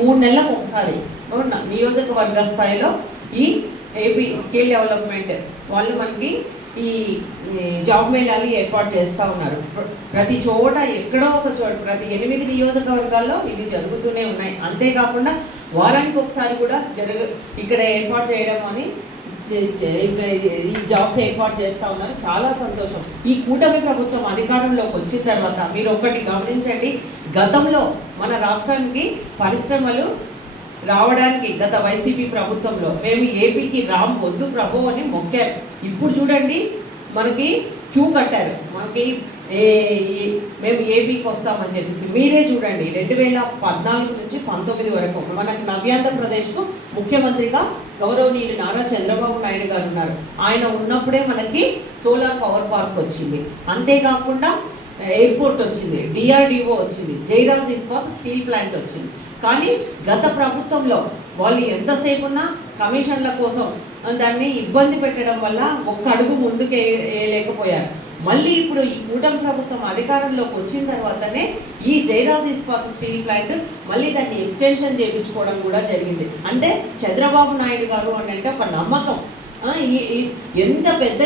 3 నెలలకు ఒకసారి నియోజకవర్గ స్థాయిలో ఈ ఏపీ స్కిల్ డెవలప్మెంట్ వాళ్ళు మనకి ఈ జాబ్ మేళాలు ఏర్పాటు చేస్తూ ఉన్నారు. ప్రతి చోట ఎక్కడో ఒక చోట ప్రతి 8 నియోజకవర్గాల్లో ఇవి జరుగుతూనే ఉన్నాయి. అంతేకాకుండా వారానికి ఒకసారి కూడా ఇక్కడ ఏర్పాటు చేయడం అని ఈ జాబ్స్ ఏర్పాటు చేస్తూ ఉన్నారు. చాలా సంతోషం. ఈ కూటమి ప్రభుత్వం అధికారంలోకి వచ్చిన తర్వాత మీరు ఒకటి గమనించండి, గతంలో మన రాష్ట్రానికి పరిశ్రమలు రావడానికి గత వైసీపీ ప్రభుత్వంలో మేము ఏపీకి రామ్ వద్దు ప్రభు అని మొక్కారు. ఇప్పుడు చూడండి మనకి క్యూ కట్టారు, మనకి మేము ఏపీకి వస్తామని చెప్పేసి. మీరే చూడండి 2014 నుంచి 19 వరకు మనకు నవ్యాంధ్రప్రదేశ్కు ముఖ్యమంత్రిగా గౌరవనీయులు నారా చంద్రబాబు నాయుడు గారు ఉన్నారు. ఆయన ఉన్నప్పుడే మనకి సోలార్ పవర్ పార్క్ వచ్చింది. అంతేకాకుండా ఎయిర్పోర్ట్ వచ్చింది, డిఆర్డిఓ వచ్చింది, జైరాజ్ ఇస్పాత్ స్టీల్ ప్లాంట్ వచ్చింది. కానీ గత ప్రభుత్వంలో వాళ్ళు ఎంతసేపు ఉన్నా కమిషన్ల కోసం దాన్ని ఇబ్బంది పెట్టడం వల్ల ఒక్క అడుగు ముందుకు వేయలేకపోయారు. మళ్ళీ ఇప్పుడు ఈ కూటమి ప్రభుత్వం అధికారంలోకి వచ్చిన తర్వాతనే ఈ జైరాజ్ ఇస్పాత్ స్టీల్ ప్లాంట్ మళ్ళీ దాన్ని ఎక్స్టెన్షన్ చేయించుకోవడం కూడా జరిగింది. అంటే చంద్రబాబు నాయుడు గారు అని అంటే ఒక నమ్మకం. ఎంత పెద్ద